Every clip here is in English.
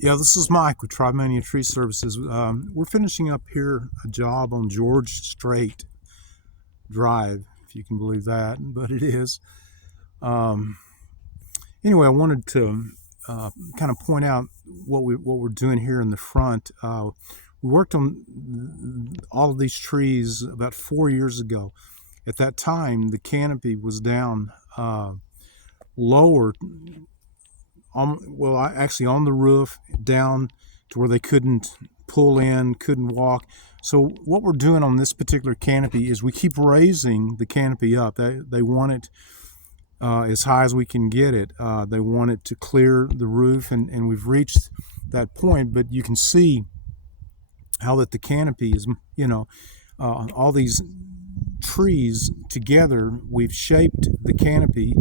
Yeah, this is Mike with Tri Tree Services. We're finishing up here a job on George Strait Drive, if you can believe that, but it is. Um, anyway, I wanted to kind of point out what we're doing here in the front. We worked on all of these trees about 4 years ago. At that time, the canopy was down lower actually on the roof, down to where they couldn't pull in, couldn't walk. So what we're doing on this particular canopy is we keep raising the canopy up. They want it as high as we can get it. They want it to clear the roof, and we've reached that point. But you can see how that the canopy is, all these trees together, we've shaped the canopy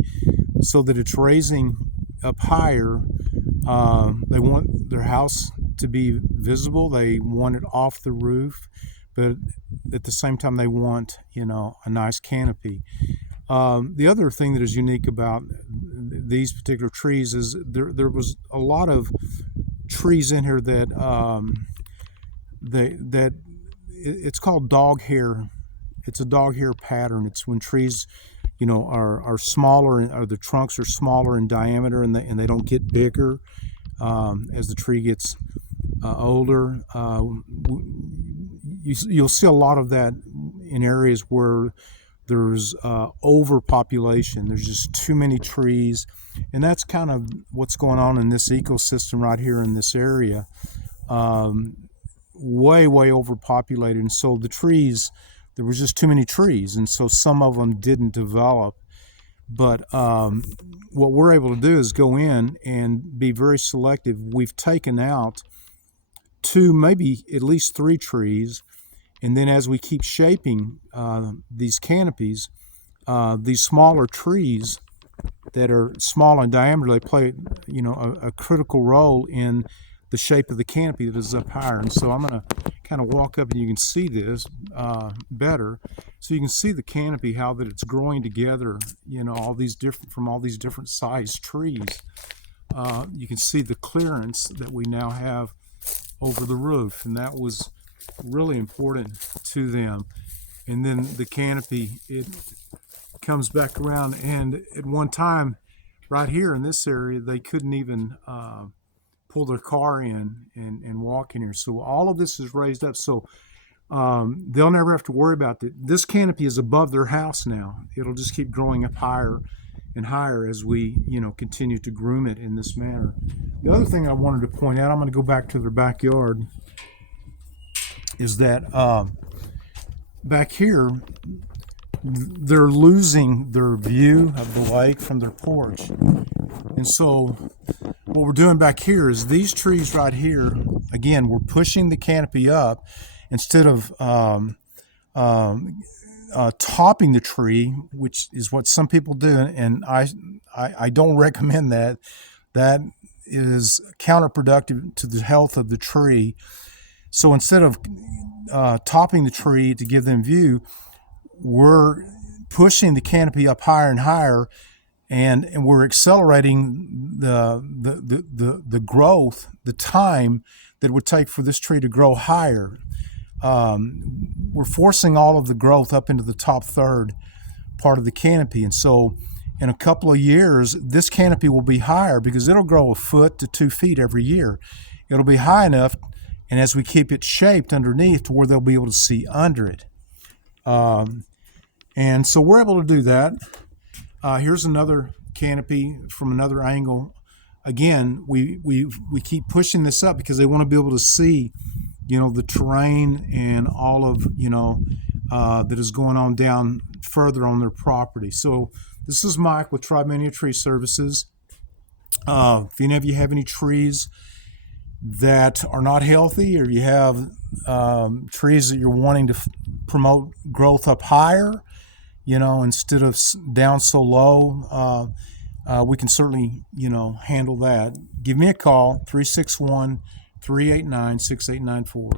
so that it's raising up higher. They want their house to be visible. They want it off the roof, but at the same time they want, a nice canopy. The other thing that is unique about these particular trees is there was a lot of trees in here that it's called dog hair. It's a dog hair pattern. It's when trees are smaller, or the trunks are smaller in diameter, and they don't get bigger as the tree gets older. You'll see a lot of that in areas where there's overpopulation. There's just too many trees, and that's kind of what's going on in this ecosystem right here in this area. Way overpopulated, and so the trees, there was just too many trees, and so some of them didn't develop. But what we're able to do is go in and be very selective. We've taken out 2, maybe at least 3 trees, and then as we keep shaping these canopies, these smaller trees that are small in diameter, they play a critical role in the shape of the canopy that is up higher. And so I'm going to kind of walk up and you can see this better. So you can see the canopy, how that it's growing together, all these different sized trees. You can see the clearance that we now have over the roof, and that was really important to them. And then the canopy, it comes back around, and at one time right here in this area they couldn't even pull their car in and walk in here. So all of this is raised up, so they'll never have to worry about that. This canopy is above their house now. It'll just keep growing up higher and higher as we continue to groom it in this manner. The other thing I wanted to point out, I'm going to go back to their backyard, is that back here they're losing their view of the lake from their porch. And so what we're doing back here is these trees right here, again, we're pushing the canopy up instead of topping the tree, which is what some people do, and I don't recommend that. That is counterproductive to the health of the tree. So instead of topping the tree to give them view, we're pushing the canopy up higher and higher, and we're accelerating the growth, the time that it would take for this tree to grow higher. We're forcing all of the growth up into the top third part of the canopy, and so in a couple of years this canopy will be higher because it'll grow 1 foot to 2 feet every year. It'll be high enough, and as we keep it shaped underneath to where they'll be able to see under it. And so we're able to do that. Here's another canopy from another angle. Again, we keep pushing this up because they want to be able to see, the terrain and all of, that is going on down further on their property. So this is Mike with Tri Tree Services. If any of you have any trees that are not healthy, or you have trees that you're wanting to promote growth up higher, instead of down so low, we can certainly, handle that. Give me a call, 361-389-6894.